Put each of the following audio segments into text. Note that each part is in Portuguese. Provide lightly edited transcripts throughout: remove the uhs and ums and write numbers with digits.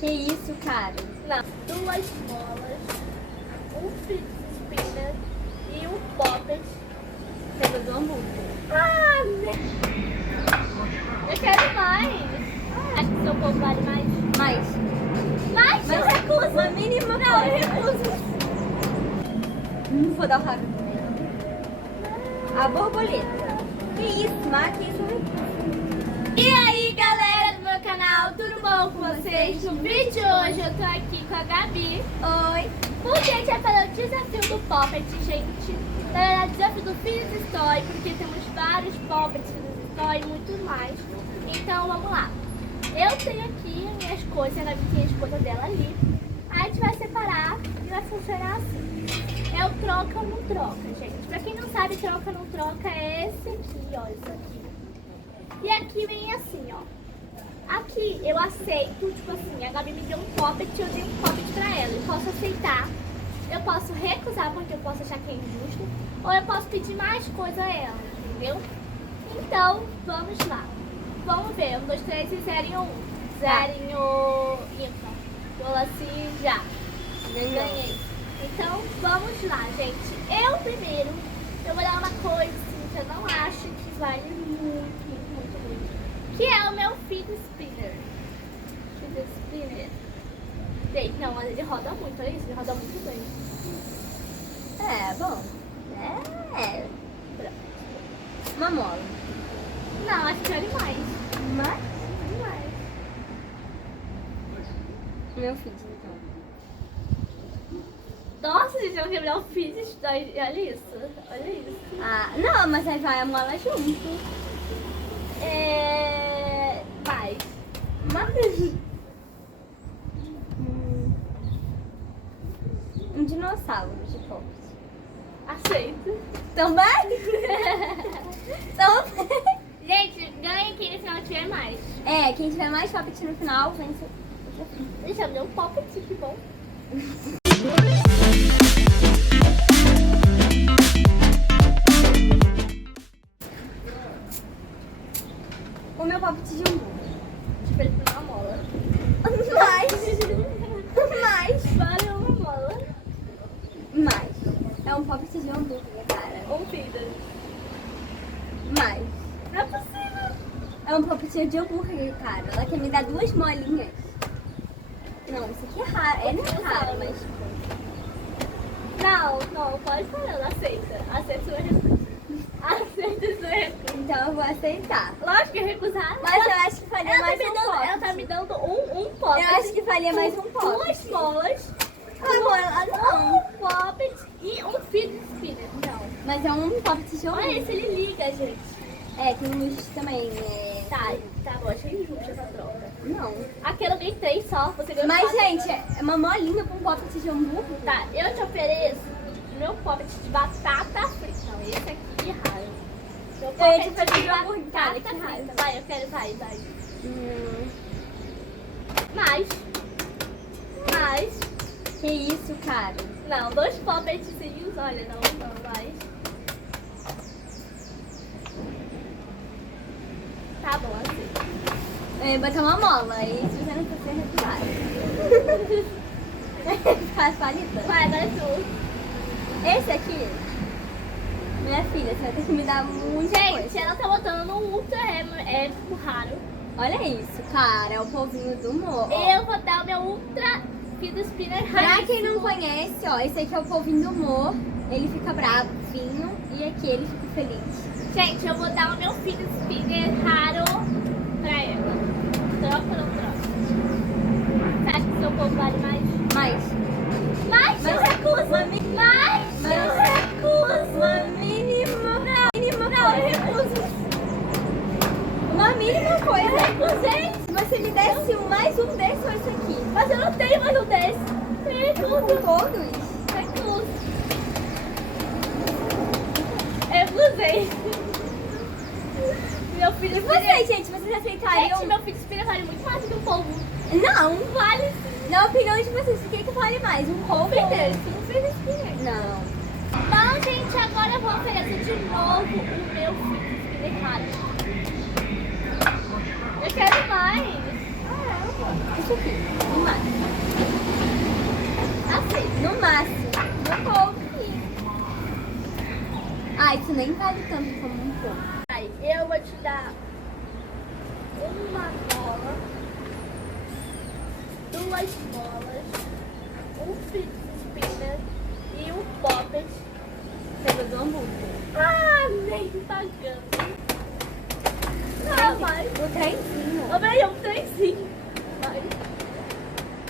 Que isso, cara? Não. 2 bolas, um spinner e um poppet. Pelo do hambúrguer. Ah, eu quero mais. Acho que seu povo vale mais. Mas Eu recuso. uma mínima Não, eu recuso. Não vou dar o rabo primeiro. A borboleta. Que isso, Má? Que isso? E aí, galera do meu canal, tudo bom com vocês? No vídeo de hoje eu tô aqui com a Gabi. Oi. Porque a gente vai fazer o desafio do Poppet, gente. Na verdade, desafio do Fizz Story, porque temos vários Poppets Fizz Story e muito mais. Então, vamos lá. Eu tenho aqui minhas coisas, a Gabi tem as coisas dela ali. Aí a gente vai separar e vai funcionar assim. É o troca ou não troca, gente. Pra quem não sabe, troca ou não troca é esse aqui, ó, isso aqui. E aqui vem assim, ó. Aqui eu aceito, tipo assim, a Gabi me deu um poppet e eu dei um poppet pra ela. Eu posso aceitar, eu posso recusar porque eu posso achar que é injusto, ou eu posso pedir mais coisa a ela, entendeu? Então, vamos lá. Vamos ver, 1, 2, 3 e 0 em 1. 0 em ímpar. Vou assim, já. Ganhei. Então, vamos lá, gente. Eu primeiro, eu vou dar uma coisa assim, que eu não acho que vale muito, que é o meu Fidget Spinner. Fidget Spinner. Gente, não, mas ele roda muito, olha isso, ele roda muito bem. É, bom. É. Uma mola. Não, acho que vale mais. Mas Mais. meu filho, então. Nossa, gente, eu vou quebrar o Fidget. Olha isso, olha isso. Ah, não, mas aí vai a mola junto. Mais. Um dinossauro de pop. Aceito. Também? Também. Gente, ganha quem se não tiver mais. É, quem tiver mais pop no final, vence. Deixa eu ver um poppet, que bom. O meu pop de hambúrguer. Tipo, ele foi uma mola. Mais. Vale uma mola. Mais. É um pop de hambúrguer, cara. Um Fidget. Mais. Não é possível. É um pop de hambúrguer, cara. Ela quer me dar 2 molinhas. Não, isso aqui é raro. É, não é raro, mas... Não, pode falar, aceita. Aceita sua resposta. Aceita sua resposta. Então eu vou aceitar. Lógico que recusar. Mas eu acho que falia mais um pop. Ela tá me dando um poppet. Eu acho que falia mais um pop. 2 bolas. Não. Um poppet e um Fidget Spinner. Não. Mas é um pop de Olha hambúrguer. esse, ele liga, gente. É, tem luz também. Tá bom, achei injusto essa troca. Não. Aquele eu ganhei 3 só, você ganhou Mas, 4. gente, é uma molinha com pop de hambúrguer. Tá, eu te ofereço meu poppet de batata frita. Não, esse aqui é raro. Meu Eu ia te poppet oferecer de de hambúrguer, cara, batata que raiva. frita. Vai, eu quero, vai. Mais. Que isso, cara? Não, 2 poppetzinhos, olha, não mais. Tá bom, assim. Eu ia botar uma mola, aí se você não fosse recusar. Faz palita? Vai, agora é tu. Esse aqui, minha filha, você vai ter que me dar muita Gente, coisa. ela tá botando no ultra, é raro. Olha isso, cara, é o povinho do humor. Ó. Eu vou dar o meu ultra Fidget Spinner Pra raríssimo. quem não conhece, ó, esse aqui é o povinho do humor. Ele fica bravo, fino, e aqui ele fica feliz. Gente, eu vou dar o meu Fidget Spinner raro pra ela. Troca ou não troca? Você acha que seu povo vale mais? Mas Eu recuso. Eu recuso. Uma mínima Não, eu recuso. Uma mínima coisa. Eu recusei. Se você me desse mais um desse ou esse aqui. Mas eu não tenho mais um desse. Eu recuso. Com todos. Recuso. Eu recusei. Meu filho E vocês, gente, vocês aceitariam? Gente, meu Fidget Spinner vale muito mais do que o povo. Não. Vale sim. Na opinião de vocês, o que vale mais? Um polvo? Um Fidget Spinner. Não. Então, gente, agora eu vou oferecer de novo o meu Fidget Spinner raro. Eu quero mais. Isso aqui. E mais. Ah, isso nem vale tanto como um pouco. Aí, eu vou te dar uma bola, 2 bolas, um fidget spinner e um poppet. Pegou do hambúrguer. Ah, nem pagando. Ah, vai. O trenzinho. Ô, peraí, um trenzinho. Vai.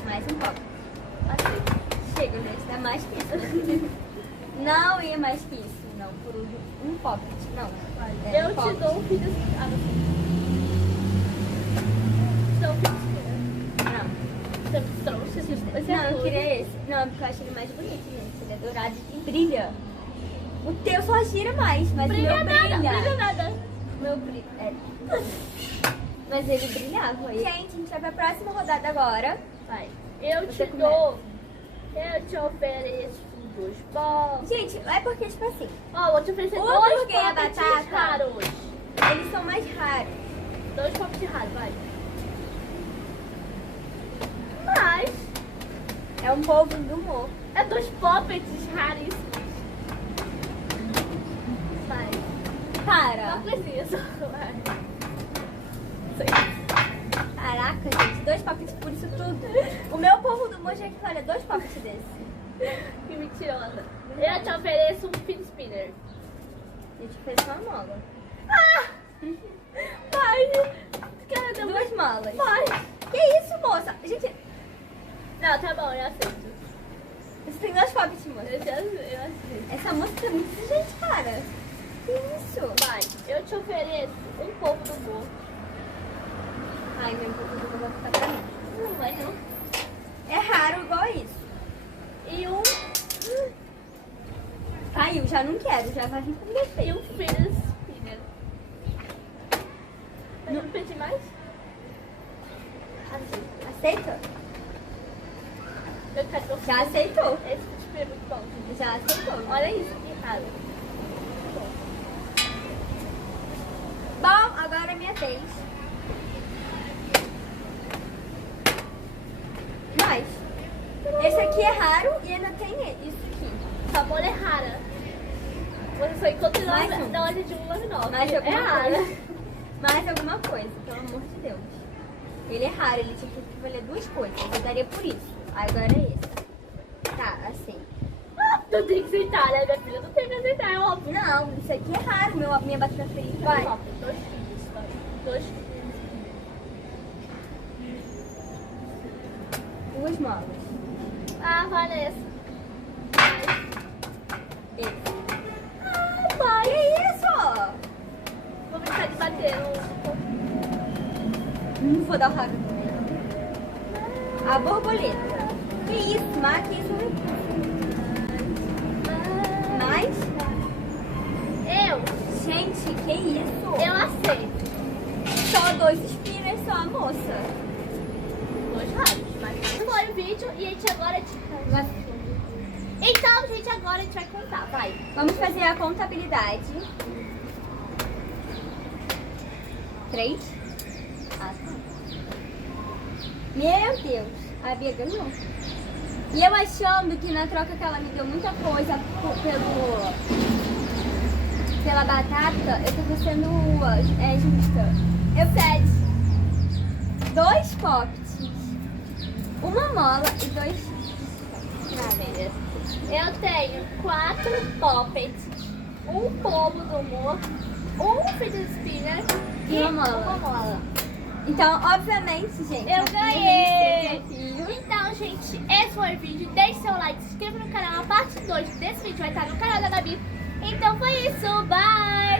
Mais um pouco. Assim. Chega, gente, dá mais que isso. Não ia mais que isso, não. Por um pocket, não. É, Eu te dou um fidget spinner. Ah, você. Te dou um fidget spinner. Não. Você me trouxe esse Não, eu queria esse. Não, porque eu achei ele mais bonito, gente. Ele é dourado e brilha. O teu só gira mais, mas Brilha o meu nada, brilha. brilha nada. O meu brilha. É. Mas ele brilhava. Gente, a gente vai pra próxima rodada agora. Vai. Eu Você te dou. Eu te ofereço 2 poppets. Gente, é porque, tipo assim, Ó, vou te oferecer o 2 hambúrguer e a poppets batata. raros. eles são mais raros. 2 poppets raros, vai. Mas É um povo do humor. é 2 poppets raríssimos. Vai. Para. Não precisa. Vai. Caraca, gente, 2 pockets por isso tudo. O meu povo do humor já que olha 2 pockets desse. Que mentirosa. Eu te ofereço um fidget spinner. A gente fez uma mola. Ah! Vai. Cara, deu 2 molas. Vai. Que isso, moça? Gente, Não, tá bom, eu aceito. você tem 2 pockets, moça. Eu aceito. Essa moça tá muito exigente, cara. Que isso? Vai. Eu te ofereço um povo do humor. Ai, meu povo do humor vai ficar pra mim. Não vai não. É raro igual isso. E um Caiu, já não quero, já vai vir com E defeito. um fidget spinner. Eu não pedi mais? Aceita? Eu quero Já aceitou. Esse fidget spinner é muito bom. Já aceitou. Olha isso, que raro. Bom, agora é minha vez. Mas, esse aqui é raro e ainda tem isso aqui. O sabor é rara. Você só encontra Mais um. na loja de 1,99. Mais É alguma rara. coisa. Mais alguma coisa, pelo amor de Deus. Ele é raro, ele tinha que valer 2 coisas. Eu daria por isso. Agora é esse. Tá, assim. Tu tem que aceitar, né, minha filha? Não tem que aceitar, é óbvio. Não, isso aqui é raro, minha batata frita. Vai. Vai. 2 fidgets, vai. 2 fidgets. 2 molas. Ah, Vanessa. Esse. Ah, vai. Que isso? Vou brincar de bater Não vou dar o rabo também. A borboleta. Que isso? Marca isso. Mais? Gente, que isso? Eu aceito. Só 2 spinners, só a moça. 2 raros, mas foi o vídeo e a gente agora... Então, gente, agora a gente vai contar, vai. Vamos fazer a contabilidade. 3. Ah, tá. Meu Deus, a Bia ganhou. E eu achando que na troca que ela me deu muita coisa pela batata, eu tô sendo justa. Eu pedi 2 pops, uma mola e 2... Eu tenho 4 poppets, um povo do humor, um fidget spinner E uma mola. Então, obviamente, gente, eu ganhei! Desafio. Então, gente, esse foi o vídeo. Deixe seu like, se inscreva no canal. A parte 2 desse vídeo vai estar no canal da Gabi. Então foi isso, bye!